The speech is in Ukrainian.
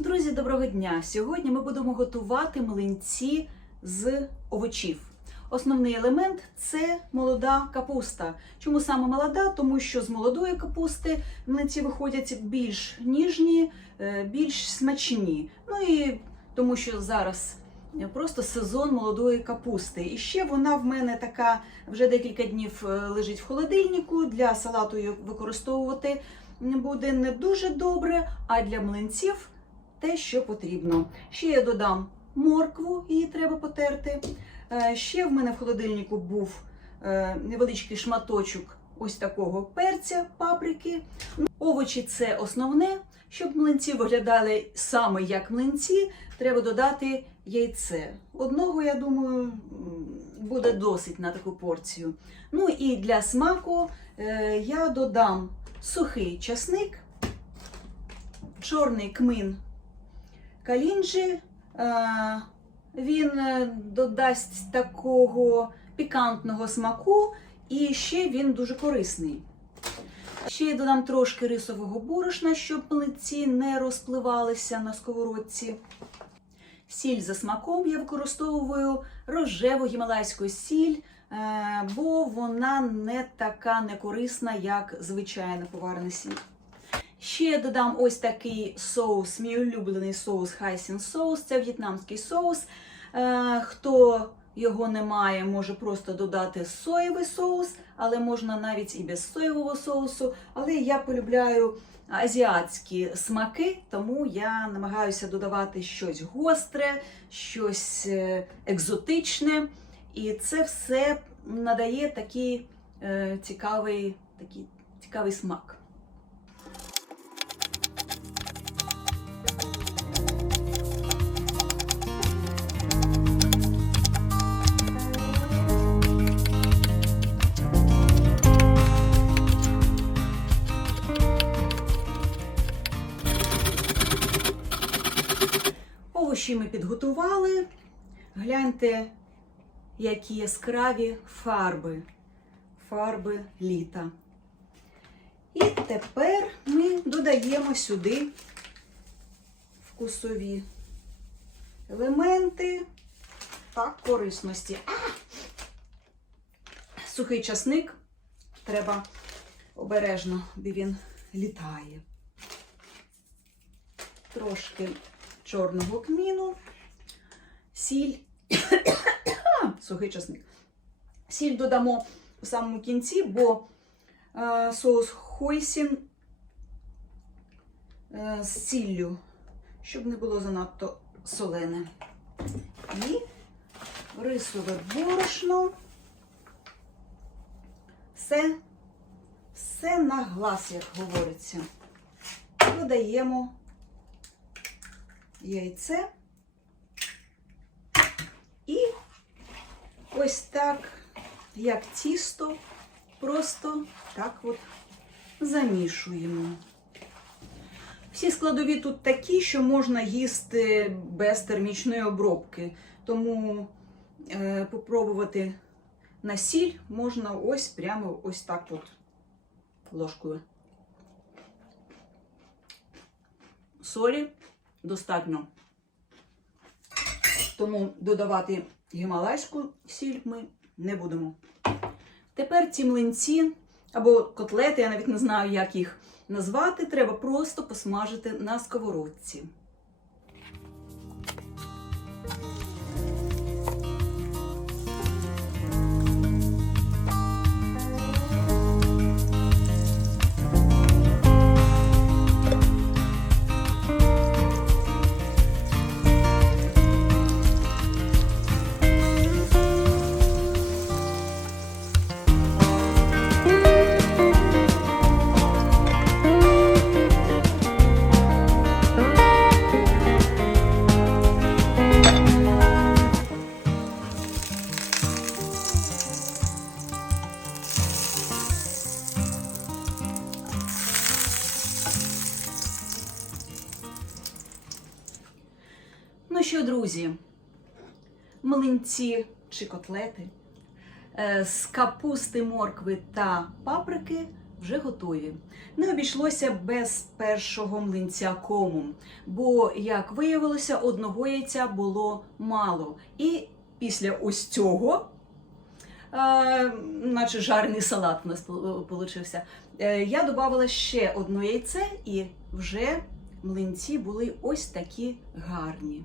Друзі, доброго дня! Сьогодні ми будемо готувати млинці з овочів. Основний елемент це молода капуста. Чому саме молода? Тому що з молодої капусти млинці виходять більш ніжні, е, більш смачні. Ну і тому що зараз просто сезон молодої капусти. І ще вона в мене така вже декілька днів е, лежить в холодильнику. Для салату її використовувати буде не дуже добре, а для млинців те, що потрібно. Ще я додам моркву, її треба потерти. Е, Ще в мене в холодильнику був е, невеличкий шматочок ось такого перця, паприки. Ну, Овочі це основне. Щоб млинці виглядали саме як млинці, треба додати яйце. Одного, я думаю, буде досить на таку порцію. Ну і для смаку е, я додам сухий часник, чорний кмин калінджі. Він е, додасть такого пікантного смаку, і ще він дуже корисний. Ще я додам трошки рисового борошна, щоб млинці не розпливалися на сковородці. Сіль за смаком я використовую рожеву гімалайську сіль, е, бо вона не така некорисна, як звичайна поварена сіль. Ще додам ось такий соус, мій улюблений соус хайсін соус. Це в'єтнамський соус. Е, Хто його не має, може просто додати соєвий соус, але можна навіть і без соєвого соусу. Але я полюбляю азіатські смаки, тому я намагаюся додавати щось гостре, щось е, екзотичне. І це все надає такий е, цікавий, такий цікавий смак. Овочі ми підготували. Гляньте, які яскраві фарби. Фарби літа. І тепер ми додаємо сюди вкусові елементи та корисності. А! Сухий часник треба обережно, бо він літає. Трошки чорного кміну, сіль, сухий часник. Сіль додамо у самому кінці, бо е, соус хойсін е, з сіллю, щоб не було занадто солене. І рисове борошно. Все, все на глаз, як говориться. Додаємо яйце. І ось так, як тісто, просто так от замішуємо. Всі складові тут такі, що можна їсти без термічної обробки. Тому е, попробувати на сіль можна ось прямо ось так от ложкою. Солі достатньо. Тому додавати гімалайську сіль ми не будемо. Тепер ці млинці або котлети, я навіть не знаю, як їх назвати, треба просто посмажити на сковородці. Що, друзі, млинці чи котлети е, з капусти, моркви та паприки вже готові. Не обійшлося без першого млинця комум, бо, як виявилося, одного яйця було мало. І після ось цього, е, наче жарений салат у нас получився, е, я додавала ще одне яйце, і вже млинці були ось такі гарні.